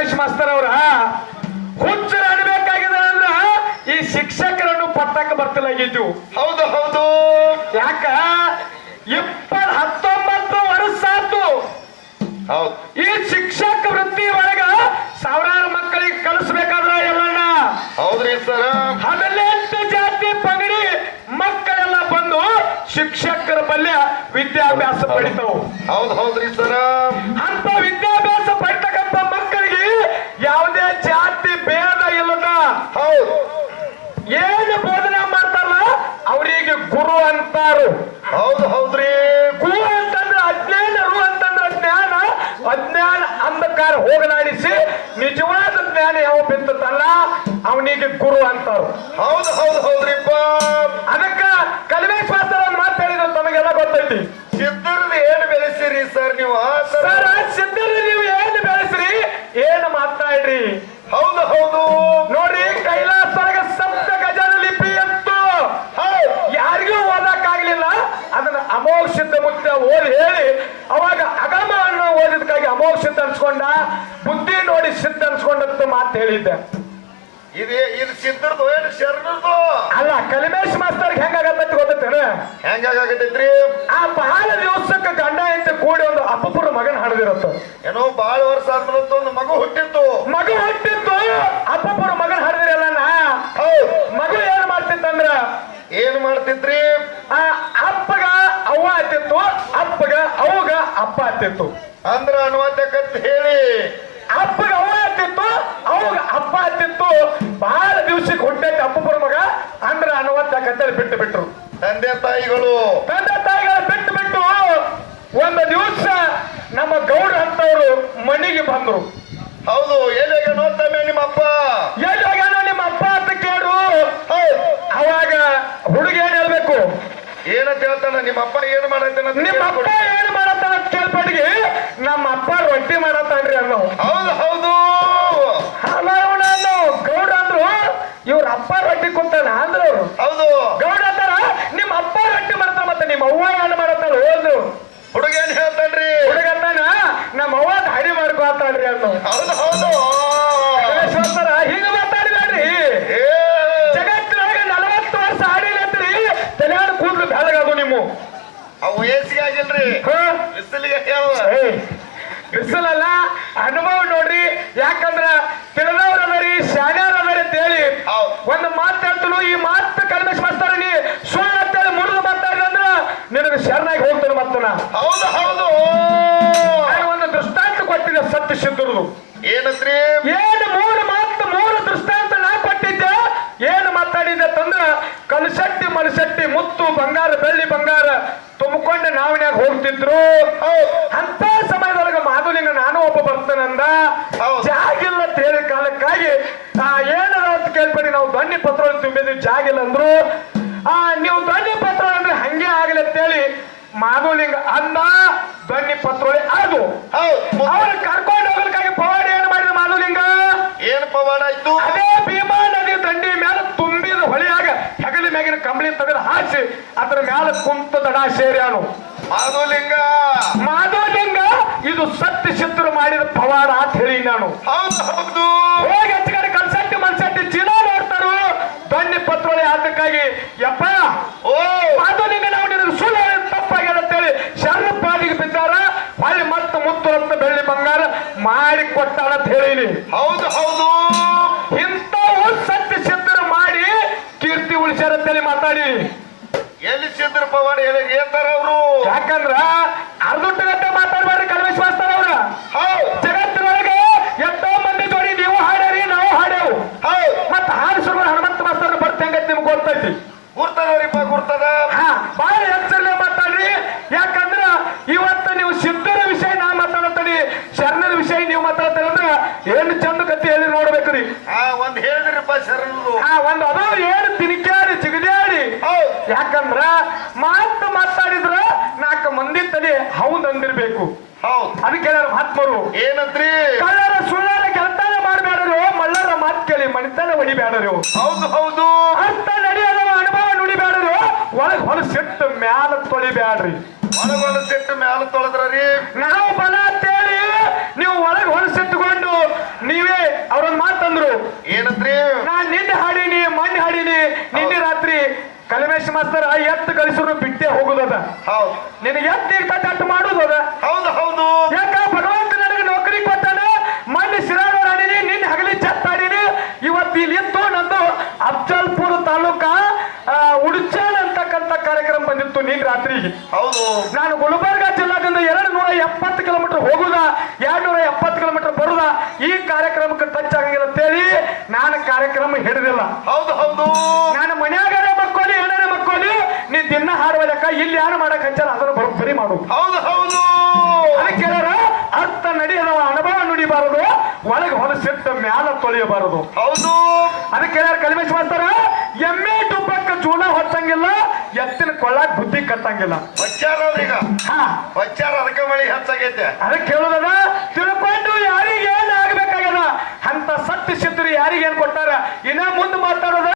Kalmesh master ಅವ್ರ ಹುಚ್ಚರ ಅನ್ಬೇಕಾಗಿದೆ ಅಂದ್ರ ಈ ಶಿಕ್ಷಕರನ್ನು ಪಟ್ಟಕ್ಕೆ ಬರ್ತಲಾಗಿದ್ದು ಹೌದು ಹೌದು. ಯಾಕ? ಇಪ್ಪತ್ ಹತ್ತೊಂಬತ್ತು ವರ್ಷ ಆತು ಹೌದು. ಈ ಶಿಕ್ಷಕ ವೃತ್ತಿ ಒಳಗ ಸಾವಿರಾರು ಮಕ್ಕಳಿಗೆ ಕಲಿಸ್ಬೇಕಾದ್ರ ಎಲ್ಲಣ್ಣ? ಹೌದ್ರಿ ಸರ್. ಹದಿನೆಂಟು ಜಾತಿ ಪಗಡಿ ಮಕ್ಕಳೆಲ್ಲ ಬಂದು ಶಿಕ್ಷಕರ ಬಲ್ಯ ವಿದ್ಯಾಭ್ಯಾಸ ಪಡಿತಾವು. ಹೌದು ಹೌದ್ರಿ ಸರ್. ಅಂತ ವಿದ್ಯಾಭ್ಯಾಸ ಪಡಿತಕ್ಕಂಥ ಮಕ್ಕಳಿಗೆ ಯಾವುದೇ ಜಾತಿ ಭೇದ ಇಲ್ಲದ ಹೌದು ಏನು ಬೋಧನೆ ಮಾಡ್ತಾರಲ್ಲ ಅವರಿಗೆ ಗುರು ಅಂತಾರು. ಹೌದು ಹೌದ್ರಿ. ಕೂ ಅಂತಂದ್ರೆ ಅಜ್ಞಾನರು ಅಂತಂದ್ರೆ ಜ್ಞಾನ. ಅಜ್ಞಾನ ಅಂಧಕಾರ ಹೋಗಲಾಡಿಸಿ ನಿಜವಾದ ಜ್ಞಾನ ಯಾವ ಬಿತ್ತಲ್ಲ ಅವನಿಗೆ ಗುರು ಅಂತಾರು. ಹೌದು ಹೌದು ಹೌದ್ರಿಪ್ಪ ಅದಕ್ಕ ಕಲ್ಮೇಶ್ ಮಾಸ್ತರ್ ಒಂದು ಮಾತು ಹೇಳಿದ್ರು ತಮಗೆಲ್ಲ ಗೊತ್ತೈತಿ. ಸಿದ್ಧರನ್ನ ಏನು ಬೆಳೆಸಿರಿ ಸರ್ ನೀವು? ಸರ್ ಸಿದ್ಧರು ನೀವು ಏನು ಬೆಳೆಸಿರಿ? ಏನು ಮಾತಾಡ್ರಿ? ಹೌದು ಹೌದು. ನೋಡ್ರಿ ಕೈಲಾಸ ಒಳಗ ಸಪ್ತ ಗಜದ ಲಿಪಿ ಎತ್ತು ಹೌದು ಯಾರಿಗೂ ಓದಕ್ಕಾಗ್ಲಿಲ್ಲ ಅದನ್ನ ಅಮೋಘ ಸಿದ್ಧ ಮುಕ್ತ ಓದಿ ಹೇಳಿ ಅವಾಗ ಅಗಮ ಅನ್ನೋ ಓದಿದ್ಕಾಗಿ ಅಮೋಘ ಸಿದ್ಧ ಅನ್ಸ್ಕೊಂಡ ಬುದ್ಧಿ ನೋಡಿ ಸಿದ್ಧ ಅನ್ಸ್ಕೊಂಡಂತ ಮಾತು ಹೇಳಿದ್ದೆ. ಇದು ಇದು ಸಿದ್ಧರ್ದು ಏನು ಶರಣರ್ದು? ಅಲ್ಲ ಕಲಿಮೇಶ್ ಮಾಸ್ತರ್ ಹೆಂಗಾಗತ್ತ ಗೊತ್ತೇನೆ ಹೆಂಗಾಗತ್ತೈತ್ರಿ ಆ ಬಹಳ ದಿವಸಕ್ಕೆ ಗಂಡ ಅಂತ ಕೂಡಿ ಒಂದು ಅಪ್ಪಪುರ ಮಗನ ಹಣದಿರತ್ತ ಏನೋ ಬಹಳ ವರ್ಷ ಆದ್ಮೇಲೆ ಒಂದು ಮಗು ಹುಟ್ಟಿತ್ತು. ಮಗು ಹುಟ್ಟಿತ್ತು ಅಪ್ಪಪುರ ಮಗನ ಹಣದಿರಲ್ಲ ಹೌದು. ಮಗು ಏನ್ ಮಾಡ್ತಿತ್ತಂದ್ರ? ಏನ್ ಮಾಡ್ತಿದ್ರಿ? ಆ ಅಪ್ಪಗ ಅವ್ವ ಆತಿತ್ತು ಅಪ್ಪಗ ಅವಗ ಅಪ್ಪ ಆತಿತ್ತು ಅಂದ್ರ ಅನ್ನುವಂತಕ್ಕಂತ ಹೇಳಿ ಅಪ್ಪಗ ಅವ್ವ ಆತಿತ್ತು ಅವಾಗ ಅಪ್ಪ ಆತಿತ್ತು ಬಹಳ ದಿವ್ಸಕ್ಕೆ ಹುಟ್ಟೈತೆ ಅಪ್ಪಪುರ ಮಗ ಅಂದ್ರ ಅನವತ್ತ ಕತ್ತಲ್ಲಿ ಬಿಟ್ಟು ಬಿಟ್ರು. ತಂದೆ ತಾಯಿಗಳು. ತಂದೆ ತಾಯಿಗಳು ಬಿಟ್ಟು ಬಿಟ್ಟು ಒಂದು ದಿವಸ ನಮ್ಮ ಗೌಡ ಅಂತವ್ರು ಮನೆಗೆ ಬಂದ್ರು. ಹೌದು ಎಲ್ಲಿಗೆ ನೋಡ್ತಾನೆ ನಿಮ್ಮ ಅಪ್ಪ? ಎಲ್ಲಿ ಹೋಗ್ಯಾನ ನಿಮ್ಮ ಅಪ್ಪ ಅಂತ ಕೇಳು. ಹೌದು. ಅವಾಗ ಹುಡುಗ ಏನ್ ಹೇಳ್ಬೇಕು? ಏನಂತ ಹೇಳ್ತಾನ ನಿಮ್ಮ ಅಪ್ಪ ಏನ್ ಮಾಡತ್ತೇನ ನಿಮ್ಮ ಅಪ್ಪ ಏನ್ ಮಾಡತ್ತಾನ ಕೇಳ್ಪಟ್ಟಿಗೆ ನಮ್ಮ ಅಪ್ಪ ರೊಟ್ಟಿ ಮಾಡತ್ತಾನ್ರಿ ಅಣ್ಣ. ಹೌದು ಹೌದು. ಅಲ್ಲ ಇವನ ಗೌಡ ಅಂದ್ರು ಇವ್ರ ಅಪ್ಪ ರೊಟ್ಟಿ ಕುಂತಾನ ಅಂದ್ರು ಅವ್ರು. ಹೌದು. ಗೌಡ ಅಂತಾರ ನಿಮ್ಮ ಅಪ್ಪ ರೊಟ್ಟಿ ಮಾಡ್ತಾರ ಮತ್ತೆ ನಿಮ್ಮ ಅವ್ವ ಏನ್ ಮಾಡತ್ತಾಳ? ಹೋದ್ರು ಹುಡುಗ ಏನ್ ಹೇಳ್ತಾನ್ರಿ? ಹುಡುಗ ಅಂತಾನ ನಮ್ಮ ಅವ್ವ ದಾಡಿ ಮಾಡ್ಕೊತಾಳ್ರಿ ಅಣ್ಣ. ಹೌದು ಹೌದು. ಗಣೇಶ್ವರ ಹಿಂಗ ಮಾತಾಡಿದ್ರಿ ಏ. ಜಗತ್ತಿನೊಳಗೆ ನಲವತ್ತು ವರ್ಷ ಆಡಿಲತ್ರಿ ತಲೆಯಾಡ ಕೂದಲು ಬೆಳಗದು ನಿಮ್ಮ. ಅವು ವಯಸ್ಸಿಗೆ ಆಗಿಲ್ರಿ. ಬಿಸಿಲಿಗೆ ಆಗ್ಯಾವ. ಬಿಸಿಲಲ್ಲ ಅನುಭವ ನೋಡ್ರಿ. ಯಾಕಂದ್ರ ತಿಳಿದವ್ರ ಅದರಿ ಶಾಣ್ಯಾರ ಅದರಿ ಅಂತ ಹೇಳಿ ಒಂದು ಮಾತು ಹೇಳ್ತನು ಈ ಮಾತು ಕಡಿಮೆ ಮಾಡ್ತಾರ ನೀ. ಸುಳ್ಳು ಅಂತೇಳಿ ಮುರಿದು ಮಾತಾಡಿದ ಅಂದ್ರ ನಿನಗೆ ಶರಣಾಗಿ ಹೋಗ್ತಾನೆ ಮತ್ತನ. ಹೌದು ಹೌದು. ಒಂದು ದೃಷ್ಟಾಂತ ಕೊಟ್ಟಿದೆ ಸತ್ಯ ಸಿದ್ಧರು ಏನಂದ್ರಿ? ಏನು ಮೂರು ಮಾತು ಮೂರು ದೃಷ್ಟಾಂತ ನಾ ಕೊಟ್ಟಿದ್ದೆ ಏನು ಮಾತಾಡಿದ್ದೆ ತಂದ್ರ ಕಲಶಟ್ಟಿ ಮಲಶಟ್ಟಿ ಮುತ್ತು ಬಂಗಾರ ಬೆಳ್ಳಿ ಬಂಗಾರ ತುಂಬಿಕೊಂಡು ನಾವಿನ್ಯಾಗ ಹೋಗ್ತಿದ್ರು. ಅಂತ ಮಾಧುಲಿಂಗ ನಾನು ಒಬ್ಬ ಬರ್ತಾನಂದ ಹೌದು. ಜಾಗಿಲ್ಲ ಅಂತ ಹೇಳಿ ಕಾಲಕ್ಕಾಗಿ ಆ ಏನದ ಅಂತ ಕೇಳ್ಬೇಡಿ ನಾವು ಧ್ವನಿ ಪತ್ರ ತುಂಬಿದ್ವಿ ಜಾಗಿಲ್ಲ ಅಂದ್ರು. ಆ ನೀವು ಧ್ವನಿ ಪತ್ರ ಅಂದ್ರೆ ಹಂಗೆ ಆಗಲಿ ಅಂತೇಳಿ ಮಾಧುಲಿಂಗ ಅಂದ ಧ್ವನಿ ಪತ್ರೊಳಿ ಅದು. ಅವ್ರು ಕರ್ಕೊಂಡು ಹೋಗ್ಲಿಕ್ಕಾಗಿ ಪವಾಡ ಏನ್ ಮಾಡಿದ ಮಾಧುಲಿಂಗ ಏನ್ ಪವಾಡ ಆಯ್ತು? ಅದೇ ಭೀಮಾ ನದಿ ದಂಡಿ ಮೇಲೆ ತುಂಬಿದ ಹೊಳಿಯಾಗ ಹೆಗಲ ಮ್ಯಾಗಿನ ಕಂಬಳಿ ತೆಗೆದು ಹಾಸಿ ಅದರ ಮ್ಯಾಲ ಕುಂತ ದಡ ಸೇರ್ಯಾನು ಮಾಧುಲಿಂಗ ಮಾಧುಲಿಂಗ ಇದು ಸತ್ಯ ಶತ್ರು ಮಾಡಿದ ಪವಾಡ ಅಂತ ಹೇಳಿ ನಾನು. ಹೌದು ಹೌದು. ಹೋಗಿ ಹಚ್ಕಡೆ ಕಲ್ಸಟ್ಟಿ ಮಲ್ಸಟ್ಟಿ ಚೀಲ ನೋಡ್ತಾರು? ದೊಣ್ಣಿ ಪತ್ರೊಳಿ ಅದಕ್ಕಾಗಿ ಯಪ್ಪ ಓ. ಅದು ನಾವು ನಿನಗೆ ಸುಳ್ಳು ತಪ್ಪಾಗ್ಯದ ಅಂತೇಳಿ ಶರಣ ಪಾದಿಗೆ ಬಿದ್ದಾರ ಅಲ್ಲಿ ಮತ್ತೆ ಮುತ್ತು ರತ್ನ ಬೆಳ್ಳಿ ಬಂಗಾರ ಮಾಡಿ ಕೊಟ್ಟಾಳ ಅಂತ ಹೇಳಿನಿ. ಹೌದು ಹೌದು. ಇಂಥವು ಸತ್ಯ ಶತ್ರು ಮಾಡಿ ಕೀರ್ತಿ ಉಳಿಸ್ಯಾರ ಅಂತೇಳಿ ಮಾತಾಡಿ. ಎಲ್ಲಿ ಸಿದ್ರ ಪವಾಡ ಹೇಳಿ ಹೇಳ್ತಾರ ಅವರು? ಯಾಕಂದ್ರ ಅರ್ಧುಟ್ಟ ಗಂಟೆ ಮಾತಾಡ್ಬೇಡ್ರಿ ಕಲ್ಮೇಶ್ ಮಾಸ್ತಾರ ಅವ್ರ ಹೌದು ಜಗತ್ತಿನೊಳಗೆ ಎಷ್ಟೋ ಮಂದಿ ಜೋಡಿ ನೀವು ಹಾಡ್ಯಾರಿ ನಾವು ಹಾಡ್ಯಾವು ಹೌದು ಮತ್ತ ಹಾಡು ಶುರು ಹನುಮಂತ ಮಾಸ್ತರ್ ಬರ್ತೆ ಹೆಂಗೈತಿ ನಿಮ್ಗೆ ಗೊತ್ತೈತಿ ಗುರ್ತದರಿಪ್ಪ ಗುರ್ತದ ಹಾ ಬಹಳ ಹೆಚ್ಚಲ್ಲೇ ಮಾತಾಡ್ರಿ ಯಾಕಂದ್ರ ಇವತ್ತು ನೀವು ಸಿದ್ಧರ ವಿಷಯ ನಾ ಮಾತಾಡತ್ತೀನಿ ಶರಣರ ವಿಷಯ ನೀವು ಮಾತಾಡ್ತೀರ ಅಂದ್ರ ಏನು ಚಂದ ಕತ್ತಿ ಹೇಳಿ ನೋಡ್ಬೇಕ್ರಿ ಆ ಒಂದ್ ಹೇಳಿದ್ರಿಪ್ಪ ಸರ್ ಆ ಒಂದು ಅದು ಏನು ತಿನಿಕ್ಯಾಡಿ ಜಿಗದ್ಯಾಡಿ ಯಾಕಂದ್ರ ಮಾತು ಮಾತಾಡಿದ್ರ ನಾಲ್ಕು ಮಂದಿ ತಲೆ ಹೌದ್ ಅಂದಿರ್ಬೇಕು. ಹೌದು. ಅದಕ್ಕೆ ಮಹಾತ್ಮರು ಏನಂತ್ರಿ? ಕಳ್ಳರ ಸುಳ್ಳರ ಕೆಲತಾನ ಮಾಡಬೇಡರು ಮಳ್ಳರ ಮಾತು ಕೇಳಿ ಮಣಿತನ ಹೊಡಿಬೇಡರು ಹೌದು ಹೌದು. ಅಂತ ನಡೆಯದ ಅನುಭವ ನುಡಿಬೇಡ್ರಿ ಒಳಗ್ ಹೊಲ ಸೆಟ್ಟು ಮ್ಯಾಲ ತೊಳಿಬ್ಯಾಡ್ರಿ. ಹೊಲ ಸೆಟ್ಟು ಮ್ಯಾಲ ತೊಳೆದ್ರಿ ನಾವು ಬಲ ಅಂತೇಳಿ ನೀವು ಒಳಗ್ ಹೊಲ ನೀವೇ ಅವ್ರೊಂದ್ ಮಾತಂದ್ರು ಏನಂದ್ರಿ? ನಾನ್ ನಿನ್ನೆ ಹಾಡೀನಿ ಮಣ್ಣ ಹಾಡೀನಿ. ನಿನ್ನೆ ರಾತ್ರಿ ಕಲಮೇಶ್ ಮಾಸ್ತರ್ ಎತ್ತು ಕಳಿಸಿದ್ರು ಬಿಟ್ಟೆ ಹೋಗುದದ. ಹೌದು. ನಿನಗೆ ಎತ್ತು ಅಟ್ಟು ಮಾಡುದದ. ಹೌದು ಹೌದು. ಯಾಕ ಭಗವಂತ ನನಗೆ ನೌಕರಿ ಕೊಟ್ಟಾನ. ಮೊನ್ನೆ ಶಿರಾಡ ಆಡಿನಿ ನಿನ್ನೆ ಹಗಲಿ ಚತ್ತಾಡಿನಿ ಇವತ್ತು ಇಲ್ಲಿ ಇತ್ತು ನಂದು ಅಫ್ಜಲ್ಪುರ ತಾಲೂಕ ಉಡುಚಾನ್ ಅಂತಕ್ಕಂತ ಅಂತಕ್ಕಂಥ ಕಾರ್ಯಕ್ರಮ ಬಂದಿತ್ತು ನೀನ್ ರಾತ್ರಿ ಹೌದು. ನಾನು ಗುಲ್ಬರ್ಗ ಜಿಲ್ಲಾದಿಂದ ಎರಡು ನೂರ ಎಪ್ಪತ್ತು ಕಿಲೋಮೀಟರ್ ಹೋಗುದ ಎರಡು ನೂರ ಎಪ್ಪತ್ತು ಕಿಲೋಮೀಟರ್ ಬರುದ ಈ ಕಾರ್ಯಕ್ರಮಕ್ಕೆ ಟಚ್ ಆಗಂಗಿಲ್ಲ ಅಂತೇಳಿ ನಾನು ಕಾರ್ಯಕ್ರಮ ಹಿಡಿದಿಲ್ಲ. ಹೌದು ಹೌದು. ನಾನು ಮನ್ಯಾಗಾರ ಮಕ್ಕೋಲಿ ಏನಾರ ಮಕ್ಕೋಲಿ ನೀ ದಿನ ಹಾಡುವ ಲೆಕ್ಕ ಇಲ್ಲಿ ಯಾರು ಮಾಡಕ್ ಹಚ್ಚಾರ ಅದನ್ನು ಬರೋಬ್ಬರಿ ಮಾಡು. ಹೌದು ಹೌದು. ಅದಕ್ಕೆ ಹೇಳ್ಯಾರ ಅರ್ಥ ನಡೆಯದವ ಅನುಭವ ನುಡಿಬಾರದು ಒಳಗೆ ಹೊಲಸಿಟ್ಟ ಮ್ಯಾಲ ತೊಳೆಯಬಾರದು. ಹೌದು. ಅದಕ್ಕೆ ಕಲಿಮೇಶ್ ಮಾಡ್ತಾರ ಎಮ್ಮೆ ಡುಬ್ಬಕ್ಕ ಜೂನ ಹೊತ್ತಂಗಿಲ್ಲ ಎತ್ತಿನ ಕೊಳ್ಳಾಕ್ ಬುದ್ಧಿ ಕಟ್ಟಂಗಿಲ್ಲ. ಅವ್ರೀಗ ಹಾ. ಅದಕ್ಕೆ ಮಳಿ ಹೆಚ್ಚಾಗೈತೆ. ಅದಕ್ಕೆ ಹೇಳುದದ ತಿಳ್ಕೊಂಡು ಯಾರಿಗೆ ಅಂತ ಸತ್ಯ ಸಿದ್ಧರು ಯಾರಿಗೇನ್ ಕೊಟ್ಟಾರ? ಇನ್ನ ಮುಂದೆ ಮಾತಾಡೋದ